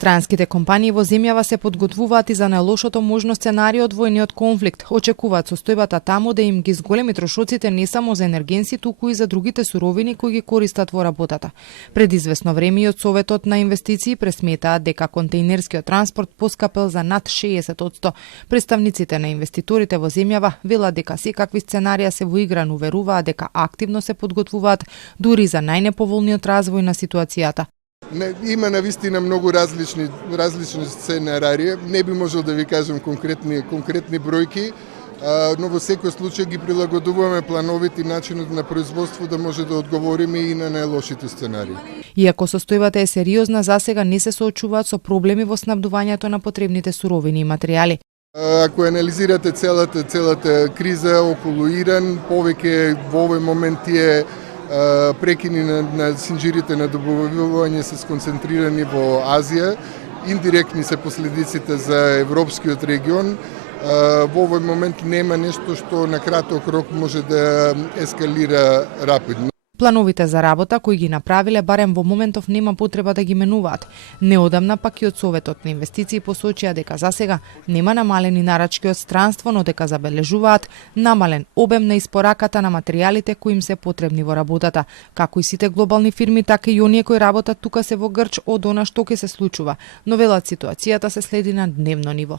Странските компании во земјава се подготвуваат и за најлошото можно сценарио од војниот конфликт. Очекуваат состојбата таму да им ги зголеми трошоците не само за енергенси, туку и за другите суровини кои ги користат во работата. Пред известно време и од Советот на инвестиции пресметаат дека контејнерскиот транспорт поскапел за над 60%. Представниците на инвеститорите во земјава велат дека секакви сценарија се во игра, но веруваат дека активно се подготвуваат дури за најнеповолниот развој на ситуацијата. Има навистина многу различни сценарии. Не би можел да ви кажам конкретни бројки, но во секој случај ги прилагодуваме плановите и начинот на производство да може да одговориме и на најлошите сценарии. Иако состојбата е сериозна, засега не се соочуваат со проблеми во снабдувањето на потребните суровини и материјали. Ако анализирате целата криза околу Иран, повеќе во овој момент тие прекини на синџирите на добавување се сконцентрирани во Азија. Индиректни се последиците за европскиот регион. Во овој момент нема нешто што на краток рок може да ескалира рапидно. Плановите за работа кои ги направиле барем во моментов нема потреба да ги менуваат. Неодамна пак и од Советот на инвестиции посочија дека засега нема намалени нарачки од странство, но дека забележуваат намален обем на испораката на материјалите кои им се потребни во работата. Како и сите глобални фирми, така и оние кои работат тука се во грч од она што ќе се случува, но велат ситуацијата се следи на дневно ниво.